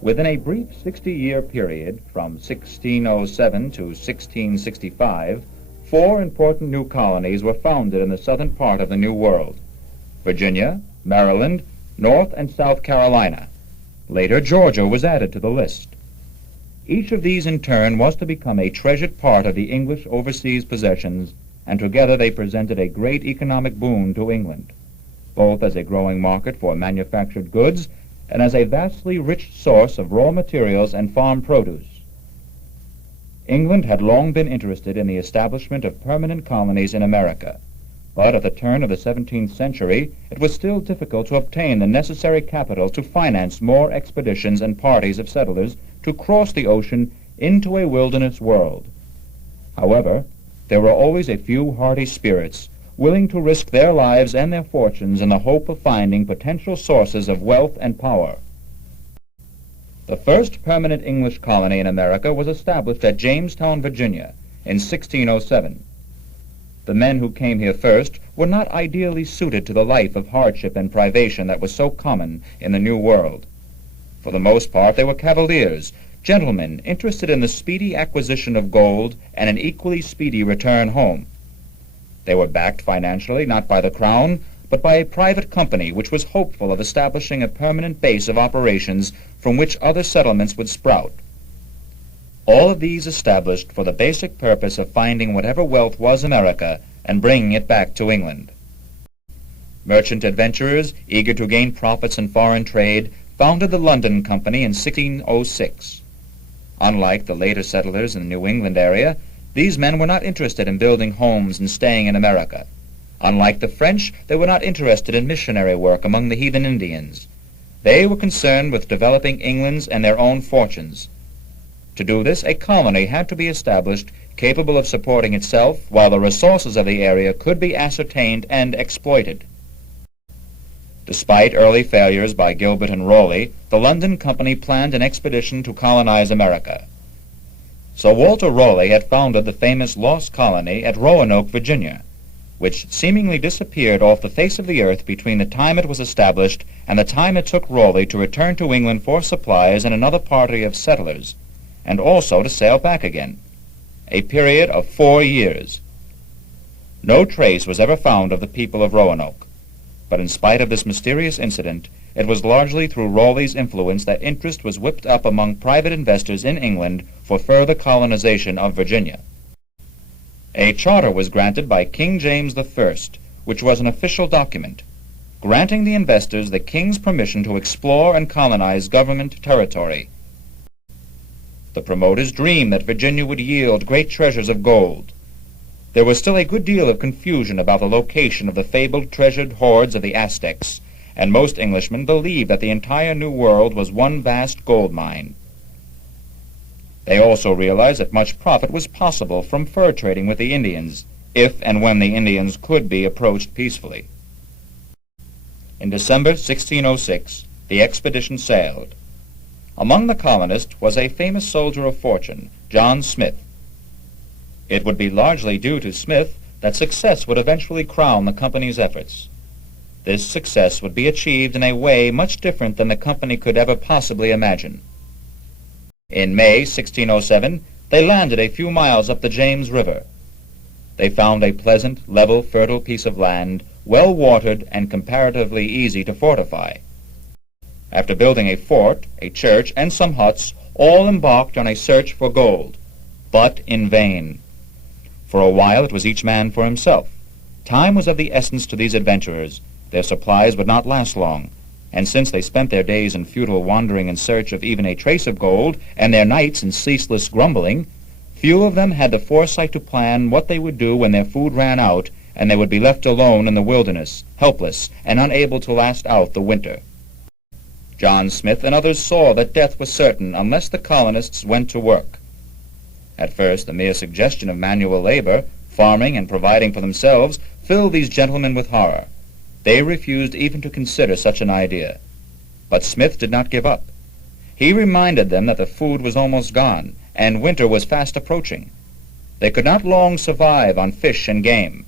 Within a brief 60-year period, from 1607 to 1665, 4 important new colonies were founded in the southern part of the New World: Virginia, Maryland, North and South Carolina. Later, Georgia was added to the list. Each of these in turn was to become a treasured part of the English overseas possessions, and together they presented a great economic boon to England, both as a growing market for manufactured goods and as a vastly rich source of raw materials and farm produce. England had long been interested in the establishment of permanent colonies in America, but at the turn of the 17th century it was still difficult to obtain the necessary capital to finance more expeditions and parties of settlers to cross the ocean into a wilderness world. However, there were always a few hardy spirits willing to risk their lives and their fortunes in the hope of finding potential sources of wealth and power. The first permanent English colony in America was established at Jamestown, Virginia, in 1607. The men who came here first were not ideally suited to the life of hardship and privation that was so common in the New World. For the most part, they were cavaliers, gentlemen interested in the speedy acquisition of gold and an equally speedy return home. They were backed financially not by the Crown, but by a private company which was hopeful of establishing a permanent base of operations from which other settlements would sprout. All of these established for the basic purpose of finding whatever wealth was America and bringing it back to England. Merchant adventurers, eager to gain profits in foreign trade, founded the London Company in 1606. Unlike the later settlers in the New England area, these men were not interested in building homes and staying in America. Unlike the French, they were not interested in missionary work among the heathen Indians. They were concerned with developing England's and their own fortunes. To do this, a colony had to be established capable of supporting itself while the resources of the area could be ascertained and exploited. Despite early failures by Gilbert and Raleigh, the London Company planned an expedition to colonize America. Sir Walter Raleigh had founded the famous lost colony at Roanoke, Virginia, which seemingly disappeared off the face of the earth between the time it was established and the time it took Raleigh to return to England for supplies and another party of settlers, and also to sail back again, a period of 4 years. No trace was ever found of the people of Roanoke, but in spite of this mysterious incident, it was largely through Raleigh's influence that interest was whipped up among private investors in England for further colonization of Virginia. A charter was granted by King James I, which was an official document, granting the investors the king's permission to explore and colonize government territory. The promoters dreamed that Virginia would yield great treasures of gold. There was still a good deal of confusion about the location of the fabled treasured hoards of the Aztecs, and most Englishmen believed that the entire New World was one vast gold mine. They also realized that much profit was possible from fur trading with the Indians, if and when the Indians could be approached peacefully. In December 1606, the expedition sailed. Among the colonists was a famous soldier of fortune, John Smith. It would be largely due to Smith that success would eventually crown the company's efforts. This success would be achieved in a way much different than the company could ever possibly imagine. In May 1607, they landed a few miles up the James River. They found a pleasant, level, fertile piece of land, well watered and comparatively easy to fortify. After building a fort, a church, and some huts, all embarked on a search for gold, but in vain. For a while it was each man for himself. Time was of the essence to these adventurers. Their supplies would not last long, and since they spent their days in futile wandering in search of even a trace of gold, and their nights in ceaseless grumbling, few of them had the foresight to plan what they would do when their food ran out and they would be left alone in the wilderness, helpless and unable to last out the winter. John Smith and others saw that death was certain unless the colonists went to work. At first, the mere suggestion of manual labor, farming and providing for themselves, filled these gentlemen with horror. They refused even to consider such an idea. But Smith did not give up. He reminded them that the food was almost gone, and winter was fast approaching. They could not long survive on fish and game.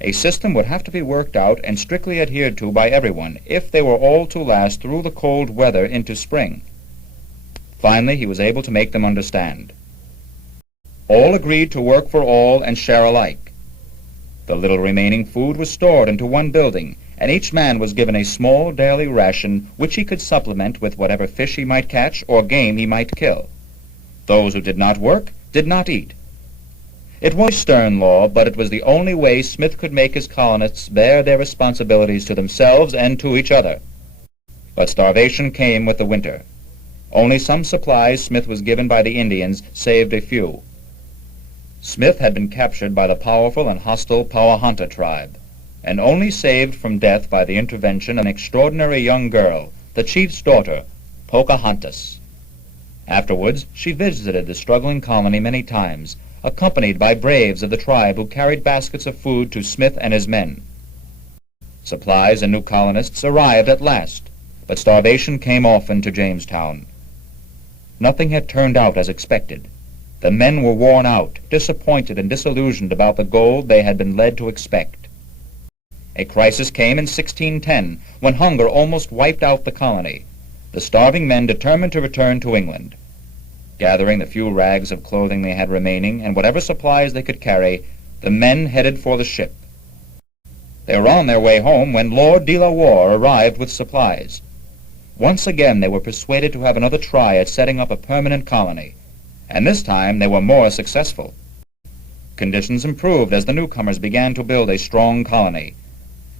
A system would have to be worked out and strictly adhered to by everyone if they were all to last through the cold weather into spring. Finally, he was able to make them understand. All agreed to work for all and share alike. The little remaining food was stored into one building, and each man was given a small daily ration which he could supplement with whatever fish he might catch or game he might kill. Those who did not work did not eat. It was a stern law, but it was the only way Smith could make his colonists bear their responsibilities to themselves and to each other. But starvation came with the winter. Only some supplies Smith was given by the Indians saved a few. Smith had been captured by the powerful and hostile Powhatan tribe, and only saved from death by the intervention of an extraordinary young girl, the chief's daughter, Pocahontas. Afterwards, she visited the struggling colony many times, accompanied by braves of the tribe who carried baskets of food to Smith and his men. Supplies and new colonists arrived at last, but starvation came often to Jamestown. Nothing had turned out as expected. The men were worn out, disappointed and disillusioned about the gold they had been led to expect. A crisis came in 1610, when hunger almost wiped out the colony. The starving men determined to return to England. Gathering the few rags of clothing they had remaining and whatever supplies they could carry, the men headed for the ship. They were on their way home when Lord de la Warr arrived with supplies. Once again they were persuaded to have another try at setting up a permanent colony, and this time they were more successful. Conditions improved as the newcomers began to build a strong colony.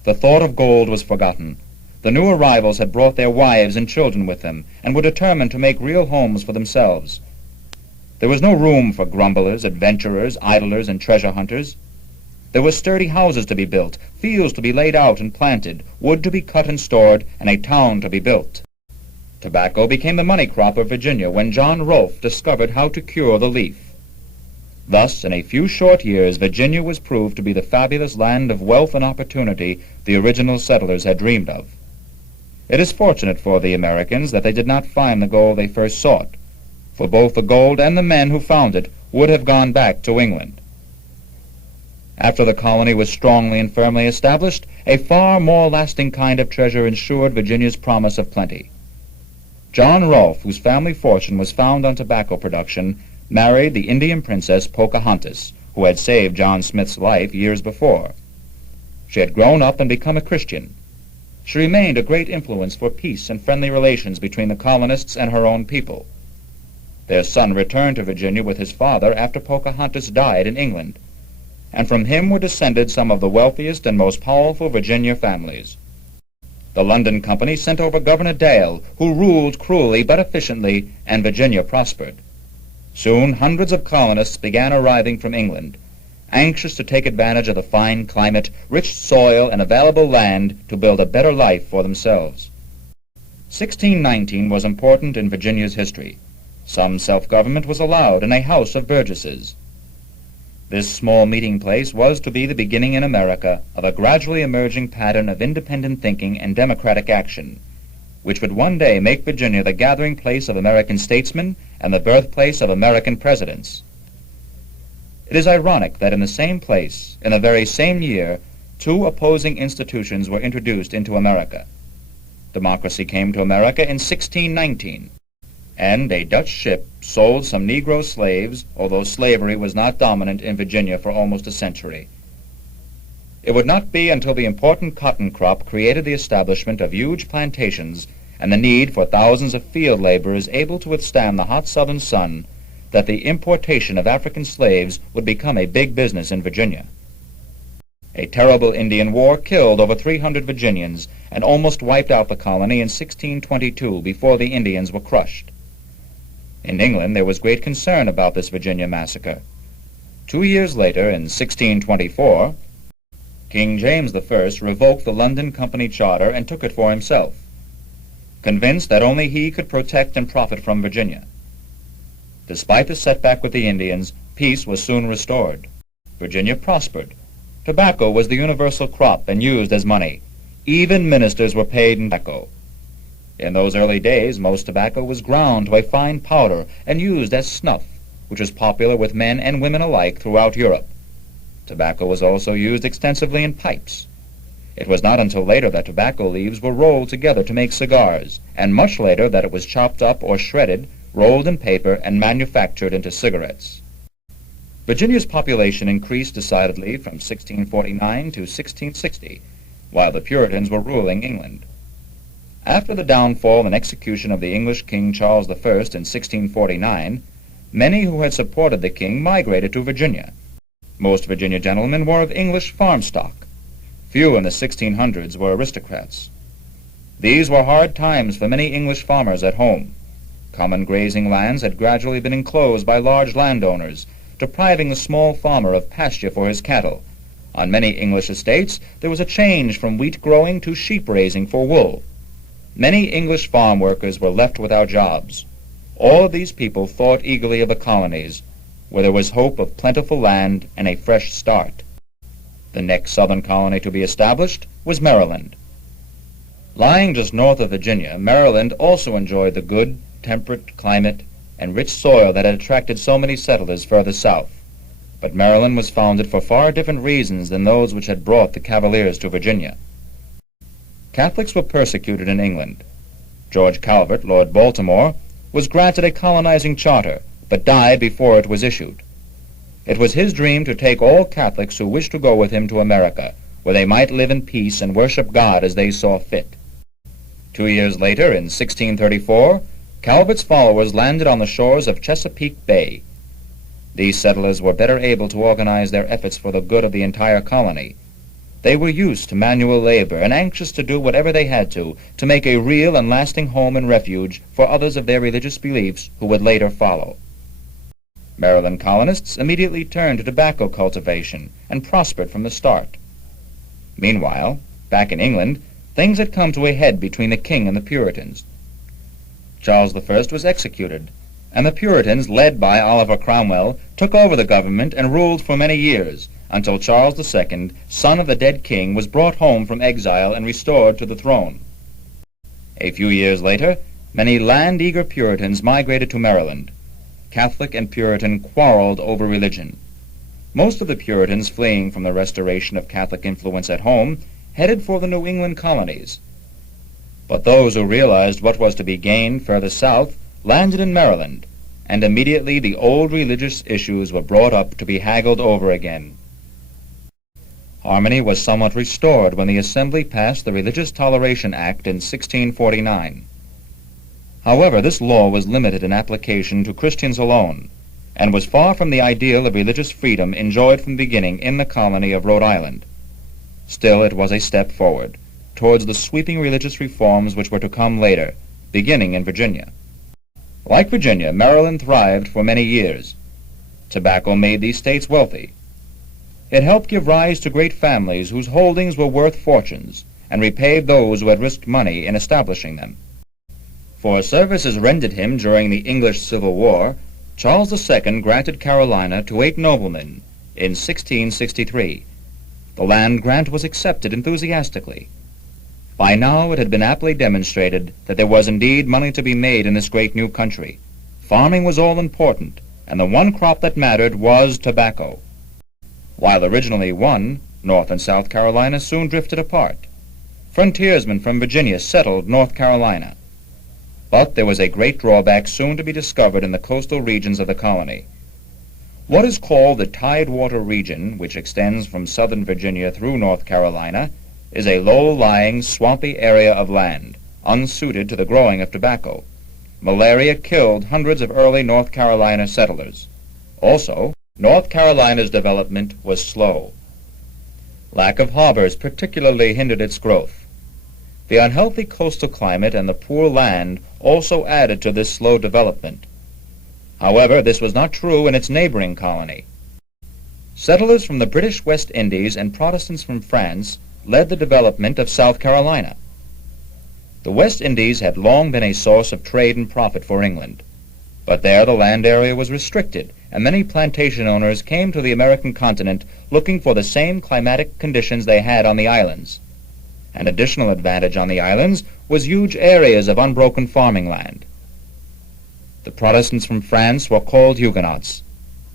The thought of gold was forgotten. The new arrivals had brought their wives and children with them, and were determined to make real homes for themselves. There was no room for grumblers, adventurers, idlers, and treasure hunters. There were sturdy houses to be built, fields to be laid out and planted, wood to be cut and stored, and a town to be built. Tobacco became the money crop of Virginia when John Rolfe discovered how to cure the leaf. Thus, in a few short years, Virginia was proved to be the fabulous land of wealth and opportunity the original settlers had dreamed of. It is fortunate for the Americans that they did not find the gold they first sought, for both the gold and the men who found it would have gone back to England. After the colony was strongly and firmly established, a far more lasting kind of treasure ensured Virginia's promise of plenty. John Rolfe, whose family fortune was found on tobacco production, married the Indian princess Pocahontas, who had saved John Smith's life years before. She had grown up and become a Christian. She remained a great influence for peace and friendly relations between the colonists and her own people. Their son returned to Virginia with his father after Pocahontas died in England, and from him were descended some of the wealthiest and most powerful Virginia families. The London Company sent over Governor Dale, who ruled cruelly but efficiently, and Virginia prospered. Soon hundreds of colonists began arriving from England, anxious to take advantage of the fine climate, rich soil, and available land to build a better life for themselves. 1619 was important in Virginia's history. Some self-government was allowed in a House of Burgesses. This small meeting place was to be the beginning in America of a gradually emerging pattern of independent thinking and democratic action, which would one day make Virginia the gathering place of American statesmen and the birthplace of American presidents. It is ironic that in the same place, in the very same year, two opposing institutions were introduced into America. Democracy came to America in 1619, and a Dutch ship sold some Negro slaves, although slavery was not dominant in Virginia for almost a century. It would not be until the important cotton crop created the establishment of huge plantations and the need for thousands of field laborers able to withstand the hot southern sun that the importation of African slaves would become a big business in Virginia. A terrible Indian war killed over 300 Virginians and almost wiped out the colony in 1622 before the Indians were crushed. In England there was great concern about this Virginia massacre. 2 years later, in 1624, King James I revoked the London Company charter and took it for himself, convinced that only he could protect and profit from Virginia. Despite the setback with the Indians, peace was soon restored. Virginia prospered. Tobacco was the universal crop and used as money. Even ministers were paid in tobacco. In those early days, most tobacco was ground to a fine powder and used as snuff, which was popular with men and women alike throughout Europe. Tobacco was also used extensively in pipes. It was not until later that tobacco leaves were rolled together to make cigars, and much later that it was chopped up or shredded, rolled in paper, and manufactured into cigarettes. Virginia's population increased decidedly from 1649 to 1660, while the Puritans were ruling England. After the downfall and execution of the English King Charles I in 1649, many who had supported the king migrated to Virginia. Most Virginia gentlemen were of English farm stock. Few in the 1600s were aristocrats. These were hard times for many English farmers at home. Common grazing lands had gradually been enclosed by large landowners, depriving the small farmer of pasture for his cattle. On many English estates there was a change from wheat growing to sheep raising for wool. Many English farm workers were left without jobs. All of these people thought eagerly of the colonies, where there was hope of plentiful land and a fresh start. The next southern colony to be established was Maryland. Lying just north of Virginia, Maryland also enjoyed the good, temperate climate and rich soil that had attracted so many settlers further south. But Maryland was founded for far different reasons than those which had brought the Cavaliers to Virginia. Catholics were persecuted in England. George Calvert, Lord Baltimore, was granted a colonizing charter, but died before it was issued. It was his dream to take all Catholics who wished to go with him to America, where they might live in peace and worship God as they saw fit. 2 years later, in 1634, Calvert's followers landed on the shores of Chesapeake Bay. These settlers were better able to organize their efforts for the good of the entire colony. They were used to manual labor and anxious to do whatever they had to make a real and lasting home and refuge for others of their religious beliefs who would later follow. Maryland colonists immediately turned to tobacco cultivation and prospered from the start. Meanwhile, back in England, things had come to a head between the king and the Puritans. Charles I was executed, and the Puritans, led by Oliver Cromwell, took over the government and ruled for many years, until Charles II, son of the dead king, was brought home from exile and restored to the throne. A few years later, many land-eager Puritans migrated to Maryland. Catholic and Puritan quarreled over religion. Most of the Puritans, fleeing from the restoration of Catholic influence at home, headed for the New England colonies. But those who realized what was to be gained further south landed in Maryland, and immediately the old religious issues were brought up to be haggled over again. Harmony was somewhat restored when the Assembly passed the Religious Toleration Act in 1649. However, this law was limited in application to Christians alone, and was far from the ideal of religious freedom enjoyed from the beginning in the colony of Rhode Island. Still, it was a step forward towards the sweeping religious reforms which were to come later, beginning in Virginia. Like Virginia, Maryland thrived for many years. Tobacco made these states wealthy. It helped give rise to great families whose holdings were worth fortunes, and repaid those who had risked money in establishing them. For services rendered him during the English Civil War, Charles II granted Carolina to 8 noblemen in 1663. The land grant was accepted enthusiastically. By now it had been aptly demonstrated that there was indeed money to be made in this great new country. Farming was all important, and the one crop that mattered was tobacco. While originally one, North and South Carolina soon drifted apart. Frontiersmen from Virginia settled North Carolina. But there was a great drawback soon to be discovered in the coastal regions of the colony. What is called the Tidewater region, which extends from southern Virginia through North Carolina, is a low-lying, swampy area of land, unsuited to the growing of tobacco. Malaria killed hundreds of early North Carolina settlers. Also, North Carolina's development was slow. Lack of harbors particularly hindered its growth. The unhealthy coastal climate and the poor land also added to this slow development. However, this was not true in its neighboring colony. Settlers from the British West Indies and Protestants from France led the development of South Carolina. The West Indies had long been a source of trade and profit for England, but there the land area was restricted, and many plantation owners came to the American continent looking for the same climatic conditions they had on the islands. An additional advantage on the islands was huge areas of unbroken farming land. The Protestants from France were called Huguenots,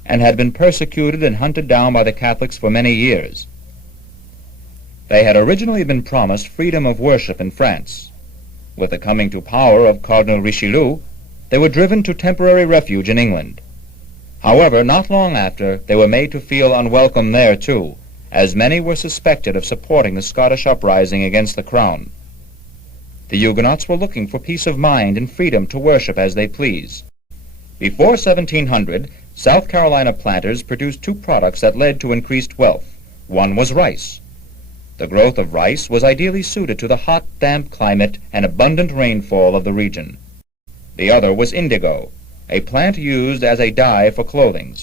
and had been persecuted and hunted down by the Catholics for many years. They had originally been promised freedom of worship in France. With the coming to power of Cardinal Richelieu, they were driven to temporary refuge in England. However, not long after, they were made to feel unwelcome there too, as many were suspected of supporting the Scottish uprising against the crown. The Huguenots were looking for peace of mind and freedom to worship as they please. Before 1700, South Carolina planters produced two products that led to increased wealth. One was rice. The growth of rice was ideally suited to the hot, damp climate and abundant rainfall of the region. The other was indigo, a plant used as a dye for clothing.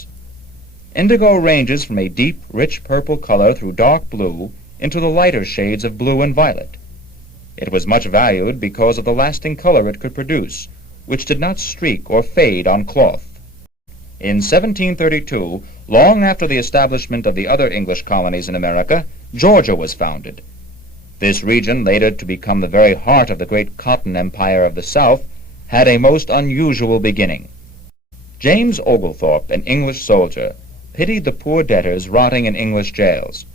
Indigo ranges from a deep, rich purple color through dark blue into the lighter shades of blue and violet. It was much valued because of the lasting color it could produce, which did not streak or fade on cloth. In 1732, long after the establishment of the other English colonies in America, Georgia was founded. This region, later to become the very heart of the great cotton empire of the South, had a most unusual beginning. James Oglethorpe, an English soldier, pitied the poor debtors rotting in English jails.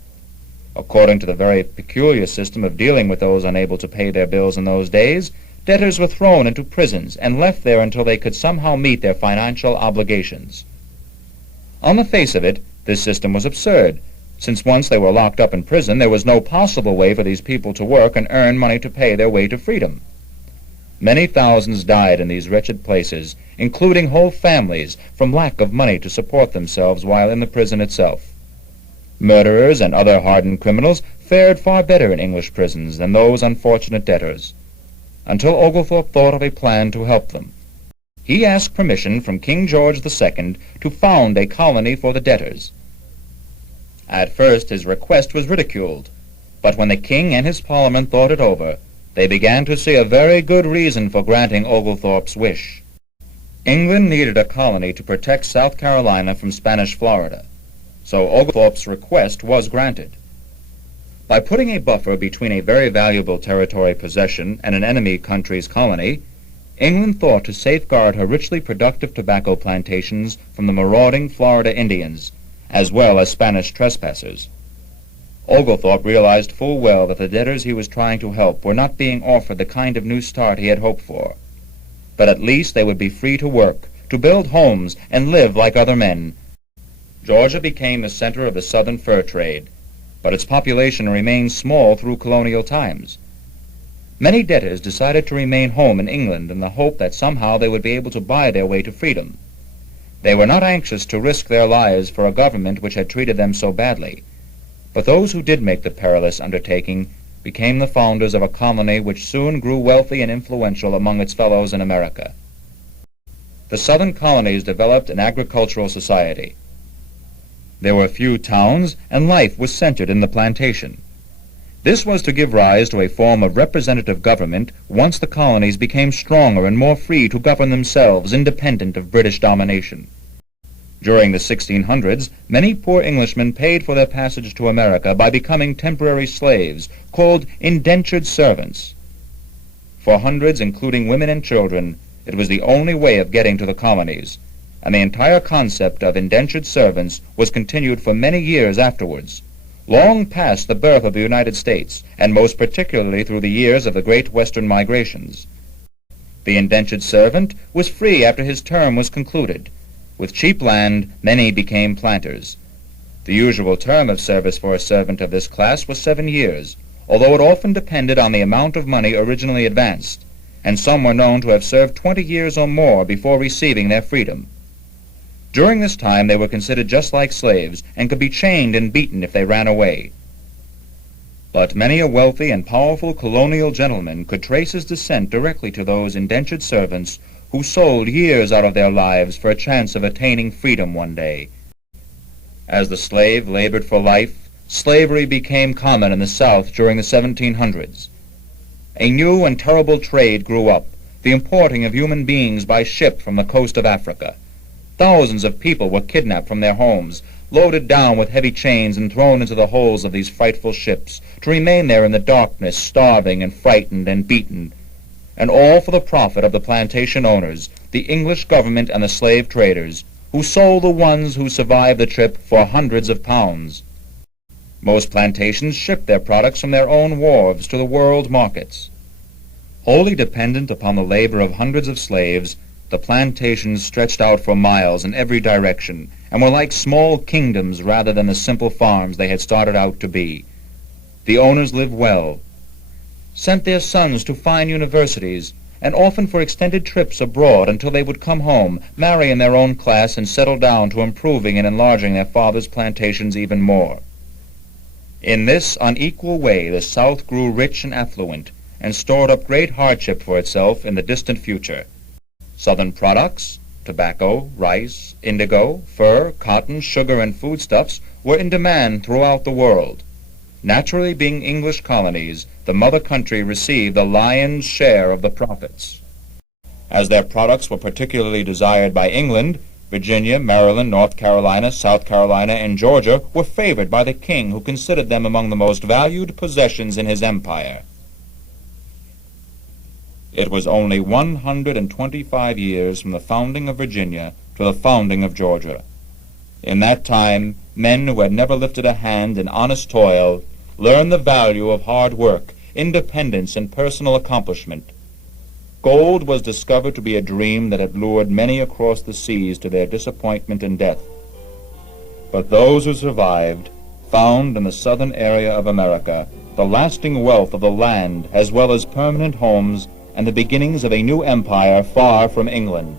According to the very peculiar system of dealing with those unable to pay their bills in those days, debtors were thrown into prisons and left there until they could somehow meet their financial obligations. On the face of it, this system was absurd, since once they were locked up in prison, there was no possible way for these people to work and earn money to pay their way to freedom. Many thousands died in these wretched places, including whole families, from lack of money to support themselves while in the prison itself. Murderers and other hardened criminals fared far better in English prisons than those unfortunate debtors, until Oglethorpe thought of a plan to help them. He asked permission from King George II to found a colony for the debtors. At first his request was ridiculed, but when the king and his parliament thought it over, they began to see a very good reason for granting Oglethorpe's wish. England needed a colony to protect South Carolina from Spanish Florida, so Oglethorpe's request was granted. By putting a buffer between a very valuable territory possession and an enemy country's colony, England thought to safeguard her richly productive tobacco plantations from the marauding Florida Indians, as well as Spanish trespassers. Oglethorpe realized full well that the debtors he was trying to help were not being offered the kind of new start he had hoped for. But at least they would be free to work, to build homes, and live like other men. Georgia became the center of the southern fur trade, but its population remained small through colonial times. Many debtors decided to remain home in England in the hope that somehow they would be able to buy their way to freedom. They were not anxious to risk their lives for a government which had treated them so badly, but those who did make the perilous undertaking became the founders of a colony which soon grew wealthy and influential among its fellows in America. The Southern Colonies developed an agricultural society. There were few towns, and life was centered in the plantation. This was to give rise to a form of representative government once the colonies became stronger and more free to govern themselves independent of British domination. During the 1600s, many poor Englishmen paid for their passage to America by becoming temporary slaves, called indentured servants. For hundreds, including women and children, it was the only way of getting to the colonies, and the entire concept of indentured servants was continued for many years afterwards, long past the birth of the United States, and most particularly through the years of the great Western migrations. The indentured servant was free after his term was concluded. With cheap land, many became planters. The usual term of service for a servant of this class was 7 years, although it often depended on the amount of money originally advanced, and some were known to have served 20 years or more before receiving their freedom. During this time they were considered just like slaves, and could be chained and beaten if they ran away. But many a wealthy and powerful colonial gentleman could trace his descent directly to those indentured servants who sold years out of their lives for a chance of attaining freedom one day. As the slave labored for life, slavery became common in the South during the 1700s. A new and terrible trade grew up, the importing of human beings by ship from the coast of Africa. Thousands of people were kidnapped from their homes, loaded down with heavy chains and thrown into the holds of these frightful ships, to remain there in the darkness, starving and frightened and beaten, and all for the profit of the plantation owners, the English government and the slave traders, who sold the ones who survived the trip for hundreds of pounds. Most plantations shipped their products from their own wharves to the world markets. Wholly dependent upon the labor of hundreds of slaves, the plantations stretched out for miles in every direction, and were like small kingdoms rather than the simple farms they had started out to be. The owners lived well, sent their sons to fine universities, and often for extended trips abroad until they would come home, marry in their own class, and settle down to improving and enlarging their fathers' plantations even more. In this unequal way the South grew rich and affluent, and stored up great hardship for itself in the distant future. Southern products, tobacco, rice, indigo, fur, cotton, sugar, and foodstuffs were in demand throughout the world. Naturally, being English colonies, the mother country received the lion's share of the profits. As their products were particularly desired by England, Virginia, Maryland, North Carolina, South Carolina, and Georgia were favored by the king, who considered them among the most valued possessions in his empire. It was only 125 years from the founding of Virginia to the founding of Georgia. In that time, men who had never lifted a hand in honest toil learned the value of hard work, independence, and personal accomplishment. Gold was discovered to be a dream that had lured many across the seas to their disappointment and death. But those who survived found in the southern area of America the lasting wealth of the land as well as permanent homes and the beginnings of a new empire far from England.